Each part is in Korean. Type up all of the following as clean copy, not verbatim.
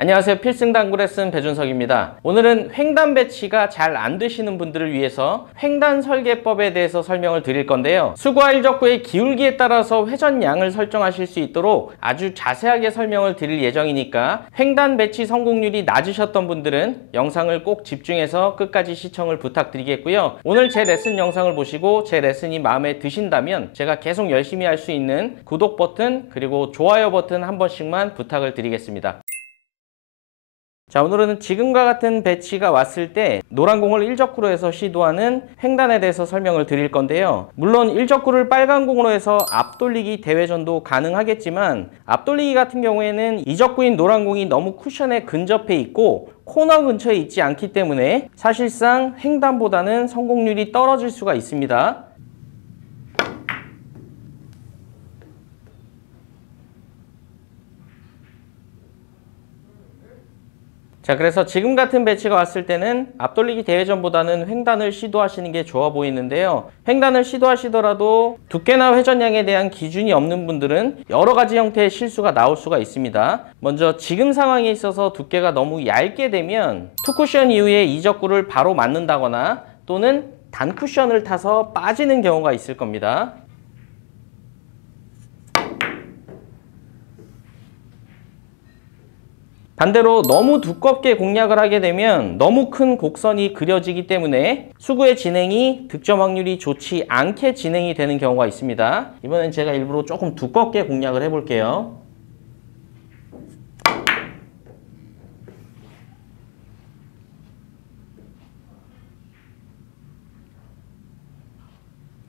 안녕하세요. 필승당구 레슨 배준석입니다. 오늘은 횡단 배치가 잘 안 되시는 분들을 위해서 횡단 설계법에 대해서 설명을 드릴 건데요. 수구와 일적구의 기울기에 따라서 회전량을 설정하실 수 있도록 아주 자세하게 설명을 드릴 예정이니까 횡단 배치 성공률이 낮으셨던 분들은 영상을 꼭 집중해서 끝까지 시청을 부탁드리겠고요. 오늘 제 레슨 영상을 보시고 제 레슨이 마음에 드신다면 제가 계속 열심히 할 수 있는 구독 버튼 그리고 좋아요 버튼 한 번씩만 부탁을 드리겠습니다. 자, 오늘은 지금과 같은 배치가 왔을 때 노란 공을 일적구로 해서 시도하는 횡단에 대해서 설명을 드릴 건데요. 물론 일적구를 빨간 공으로 해서 앞돌리기 대회전도 가능하겠지만 앞돌리기 같은 경우에는 이적구인 노란 공이 너무 쿠션에 근접해 있고 코너 근처에 있지 않기 때문에 사실상 횡단보다는 성공률이 떨어질 수가 있습니다. 자, 그래서 지금 같은 배치가 왔을 때는 앞돌리기 대회전보다는 횡단을 시도하시는 게 좋아 보이는데요. 횡단을 시도하시더라도 두께나 회전량에 대한 기준이 없는 분들은 여러 가지 형태의 실수가 나올 수가 있습니다. 먼저 지금 상황에 있어서 두께가 너무 얇게 되면 투쿠션 이후에 이적구를 바로 맞는다거나 또는 단쿠션을 타서 빠지는 경우가 있을 겁니다. 반대로 너무 두껍게 공략을 하게 되면 너무 큰 곡선이 그려지기 때문에 수구의 진행이 득점 확률이 좋지 않게 진행이 되는 경우가 있습니다. 이번엔 제가 일부러 조금 두껍게 공략을 해볼게요.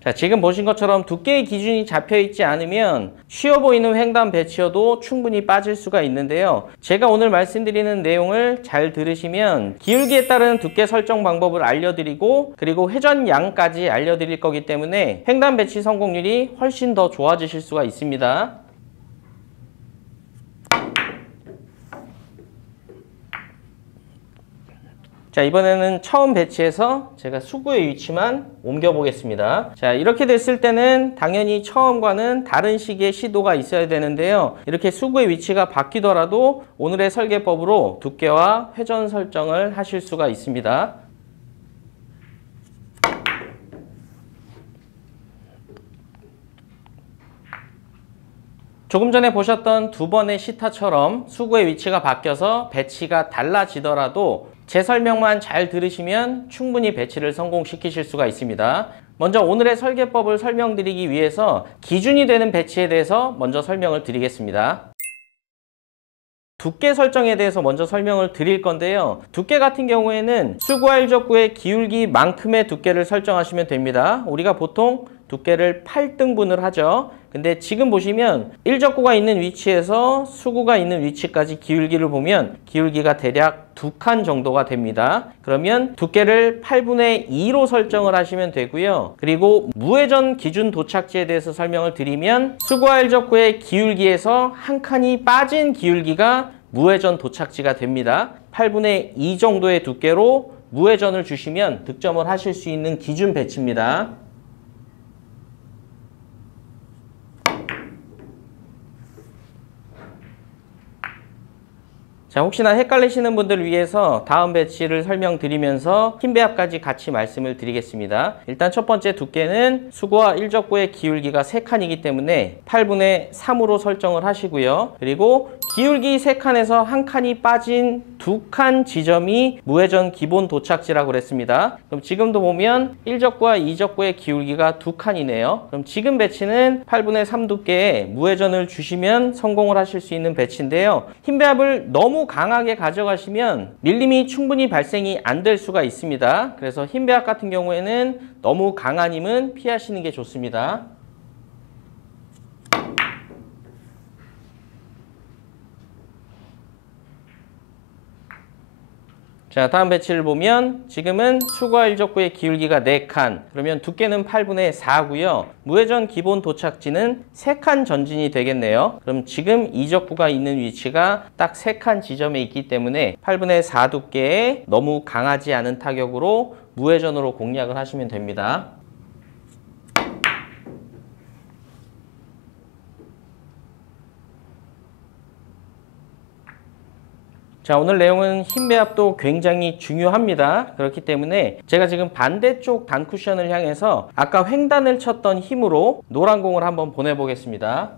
자, 지금 보신 것처럼 두께의 기준이 잡혀있지 않으면 쉬워 보이는 횡단 배치여도 충분히 빠질 수가 있는데요. 제가 오늘 말씀드리는 내용을 잘 들으시면 기울기에 따른 두께 설정 방법을 알려드리고 그리고 회전량까지 알려드릴 거기 때문에 횡단 배치 성공률이 훨씬 더 좋아지실 수가 있습니다. 자, 이번에는 처음 배치해서 제가 수구의 위치만 옮겨 보겠습니다. 자, 이렇게 됐을 때는 당연히 처음과는 다른 식의 시도가 있어야 되는데요. 이렇게 수구의 위치가 바뀌더라도 오늘의 설계법으로 두께와 회전 설정을 하실 수가 있습니다. 조금 전에 보셨던 두 번의 시타처럼 수구의 위치가 바뀌어서 배치가 달라지더라도 제 설명만 잘 들으시면 충분히 배치를 성공시키실 수가 있습니다. 먼저 오늘의 설계법을 설명드리기 위해서 기준이 되는 배치에 대해서 먼저 설명을 드리겠습니다. 두께 설정에 대해서 먼저 설명을 드릴 건데요. 두께 같은 경우에는 수구와 일적구의 기울기만큼의 두께를 설정하시면 됩니다. 우리가 보통 두께를 8등분을 하죠. 근데 지금 보시면 일적구가 있는 위치에서 수구가 있는 위치까지 기울기를 보면 기울기가 대략 2칸 정도가 됩니다. 그러면 두께를 8분의 2로 설정을 하시면 되고요. 그리고 무회전 기준 도착지에 대해서 설명을 드리면 수구와 일적구의 기울기에서 한 칸이 빠진 기울기가 무회전 도착지가 됩니다. 8분의 2 정도의 두께로 무회전을 주시면 득점을 하실 수 있는 기준 배치입니다. 자, 혹시나 헷갈리시는 분들을 위해서 다음 배치를 설명드리면서 힘 배합까지 같이 말씀을 드리겠습니다. 일단 첫 번째 두께는 수구와 일적구의 기울기가 3칸이기 때문에 8분의 3으로 설정을 하시고요. 그리고 기울기 3칸에서 한 칸이 빠진 2칸 지점이 무회전 기본 도착지라고 그랬습니다. 그럼 지금도 보면 일적구와 이적구의 기울기가 2칸이네요. 그럼 지금 배치는 8분의 3 두께에 무회전을 주시면 성공을 하실 수 있는 배치인데요. 힘 배합을 너무 강하게 가져가시면 밀림이 충분히 발생이 안 될 수가 있습니다. 그래서 힘 배합 같은 경우에는 너무 강한 힘은 피하시는 게 좋습니다. 자, 다음 배치를 보면 지금은 수구와 일적구의 기울기가 4칸, 그러면 두께는 8분의 4고요. 무회전 기본 도착지는 3칸 전진이 되겠네요. 그럼 지금 이적구가 있는 위치가 딱 3칸 지점에 있기 때문에 8분의 4 두께에 너무 강하지 않은 타격으로 무회전으로 공략을 하시면 됩니다. 자, 오늘 내용은 힘 배합도 굉장히 중요합니다. 그렇기 때문에 제가 지금 반대쪽 단 쿠션을 향해서 아까 횡단을 쳤던 힘으로 노란 공을 한번 보내보겠습니다.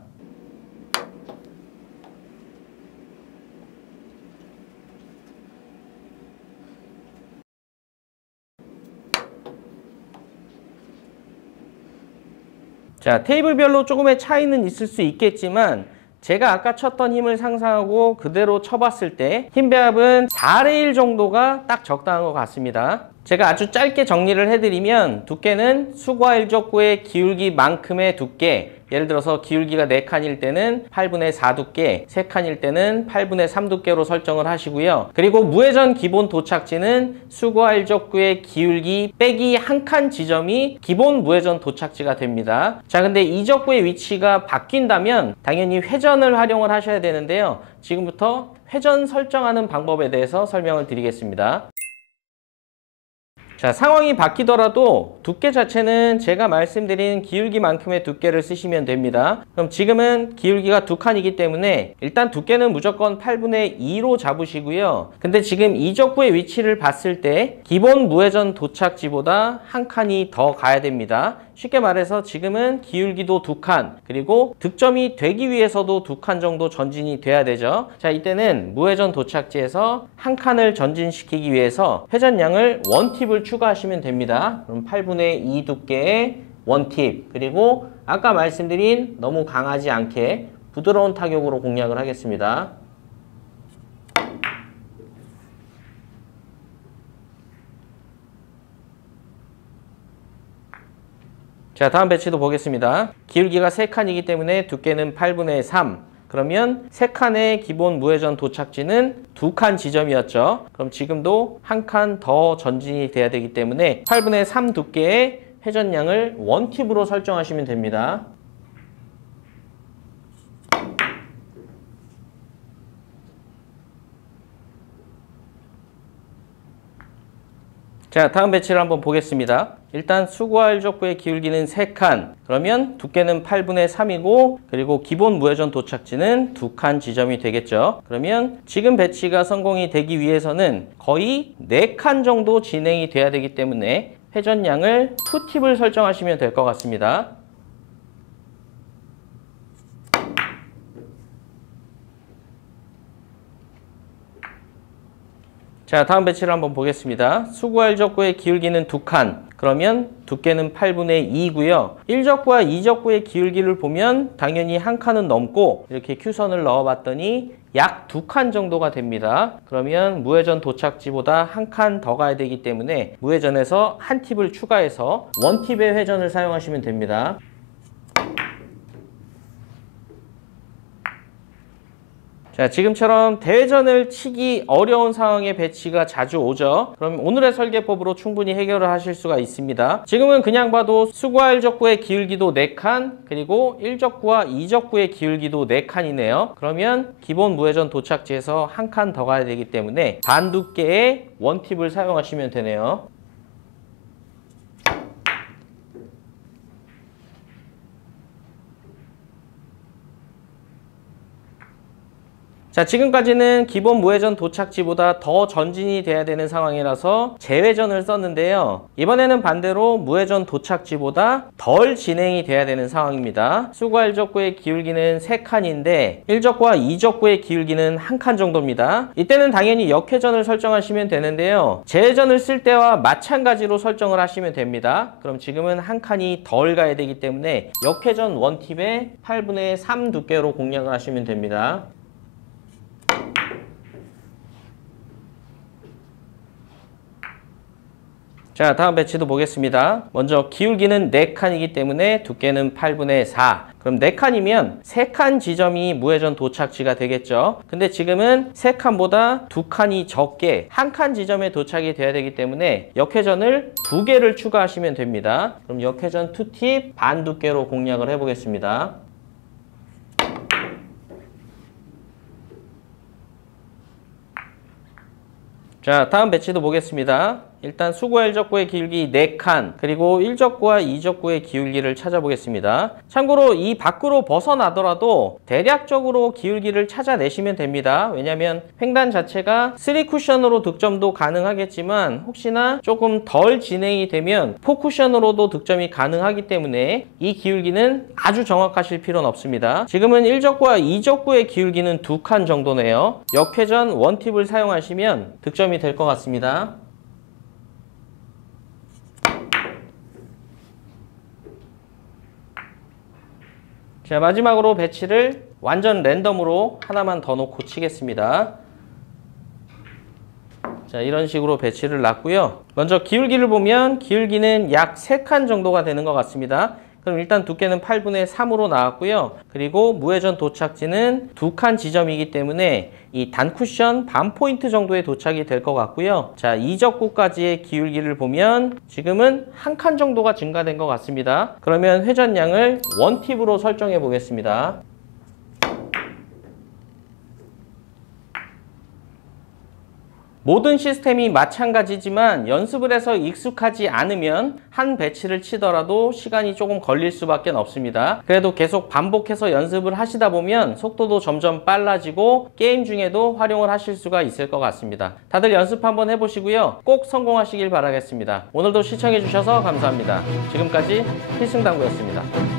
자, 테이블별로 조금의 차이는 있을 수 있겠지만 제가 아까 쳤던 힘을 상상하고 그대로 쳐봤을 때 힘 배합은 4분의 1 정도가 딱 적당한 것 같습니다. 제가 아주 짧게 정리를 해드리면 두께는 수과 일족구의 기울기만큼의 두께, 예를 들어서 기울기가 4칸일 때는 8분의 4 두께, 3칸일 때는 8분의 3 두께로 설정을 하시고요. 그리고 무회전 기본 도착지는 수과 일족구의 기울기 빼기 1칸 지점이 기본 무회전 도착지가 됩니다. 자, 근데 이적구의 위치가 바뀐다면 당연히 회전을 활용을 하셔야 되는데요. 지금부터 회전 설정하는 방법에 대해서 설명을 드리겠습니다. 자, 상황이 바뀌더라도 두께 자체는 제가 말씀드린 기울기만큼의 두께를 쓰시면 됩니다. 그럼 지금은 기울기가 2칸이기 때문에 일단 두께는 무조건 8분의 2로 잡으시고요. 근데 지금 이적구의 위치를 봤을 때 기본 무회전 도착지보다 1칸이 더 가야 됩니다. 쉽게 말해서 지금은 기울기도 2칸, 그리고 득점이 되기 위해서도 2칸 정도 전진이 돼야 되죠. 자, 이때는 무회전 도착지에서 1칸을 전진시키기 위해서 회전량을 원팁을 추가하시면 됩니다. 그럼 8분의 2 두께의 원팁, 그리고 아까 말씀드린 너무 강하지 않게 부드러운 타격으로 공략을 하겠습니다. 자, 다음 배치도 보겠습니다. 기울기가 3칸이기 때문에 두께는 8분의 3. 그러면 3칸의 기본 무회전 도착지는 2칸 지점이었죠. 그럼 지금도 1칸 더 전진이 돼야 되기 때문에 8분의 3 두께의 회전량을 원팁으로 설정하시면 됩니다. 자, 다음 배치를 한번 보겠습니다. 일단 수과 일족구의 기울기는 3칸, 그러면 두께는 8분의 3이고 그리고 기본 무회전 도착지는 2칸 지점이 되겠죠. 그러면 지금 배치가 성공이 되기 위해서는 거의 4칸 정도 진행이 돼야 되기 때문에 회전량을 2팁을 설정하시면 될 것 같습니다. 자, 다음 배치를 한번 보겠습니다. 수구와 일적구의 기울기는 2칸, 그러면 두께는 8분의 2고요. 1적구와 2적구의 기울기를 보면 당연히 1칸은 넘고 이렇게 큐선을 넣어봤더니 약 2칸 정도가 됩니다. 그러면 무회전 도착지보다 1칸 더 가야 되기 때문에 무회전에서 한 팁을 추가해서 원팁의 회전을 사용하시면 됩니다. 자, 지금처럼 대회전을 치기 어려운 상황의 배치가 자주 오죠. 그럼 오늘의 설계법으로 충분히 해결을 하실 수가 있습니다. 지금은 그냥 봐도 수구와 일적구의 기울기도 4칸, 그리고 1적구와 2적구의 기울기도 4칸이네요. 그러면 기본 무회전 도착지에서 1칸 더 가야 되기 때문에 반 두께의 원팁을 사용하시면 되네요. 자, 지금까지는 기본 무회전 도착지보다 더 전진이 돼야 되는 상황이라서 재회전을 썼는데요. 이번에는 반대로 무회전 도착지보다 덜 진행이 돼야 되는 상황입니다. 수구와 일적구의 기울기는 3칸인데 1적구와 2적구의 기울기는 1칸 정도입니다. 이때는 당연히 역회전을 설정하시면 되는데요. 재회전을 쓸 때와 마찬가지로 설정을 하시면 됩니다. 그럼 지금은 1칸이 덜 가야 되기 때문에 역회전 원팁에 8분의 3 두께로 공략을 하시면 됩니다. 자, 다음 배치도 보겠습니다. 먼저 기울기는 4칸이기 때문에 두께는 8분의 4. 그럼 4칸이면 3칸 지점이 무회전 도착지가 되겠죠. 근데 지금은 3칸보다 2칸이 적게 1칸 지점에 도착이 돼야 되기 때문에 역회전을 2개를 추가하시면 됩니다. 그럼 역회전 2팁 반 두께로 공략을 해보겠습니다. 자, 다음 배치도 보겠습니다. 일단 수구와 1적구의 기울기 4칸, 그리고 1적구와 2적구의 기울기를 찾아보겠습니다. 참고로 이 밖으로 벗어나더라도 대략적으로 기울기를 찾아내시면 됩니다. 왜냐하면 횡단 자체가 3쿠션으로 득점도 가능하겠지만 혹시나 조금 덜 진행이 되면 4쿠션으로도 득점이 가능하기 때문에 이 기울기는 아주 정확하실 필요는 없습니다. 지금은 1적구와 2적구의 기울기는 2칸 정도네요. 역회전 원팁을 사용하시면 득점이 될 것 같습니다. 자, 마지막으로 배치를 완전 랜덤으로 하나만 더 놓고 치겠습니다. 자, 이런 식으로 배치를 놨고요. 먼저 기울기를 보면 기울기는 약 3칸 정도가 되는 것 같습니다. 그럼 일단 두께는 8분의 3으로 나왔고요. 그리고 무회전 도착지는 2칸 지점이기 때문에 이 단쿠션 반 포인트 정도에 도착이 될 것 같고요. 자, 2적구까지의 기울기를 보면 지금은 1칸 정도가 증가된 것 같습니다. 그러면 회전량을 원팁으로 설정해 보겠습니다. 모든 시스템이 마찬가지지만 연습을 해서 익숙하지 않으면 한 배치를 치더라도 시간이 조금 걸릴 수밖에 없습니다. 그래도 계속 반복해서 연습을 하시다 보면 속도도 점점 빨라지고 게임 중에도 활용을 하실 수가 있을 것 같습니다. 다들 연습 한번 해보시고요. 꼭 성공하시길 바라겠습니다. 오늘도 시청해 주셔서 감사합니다. 지금까지 필승당구였습니다.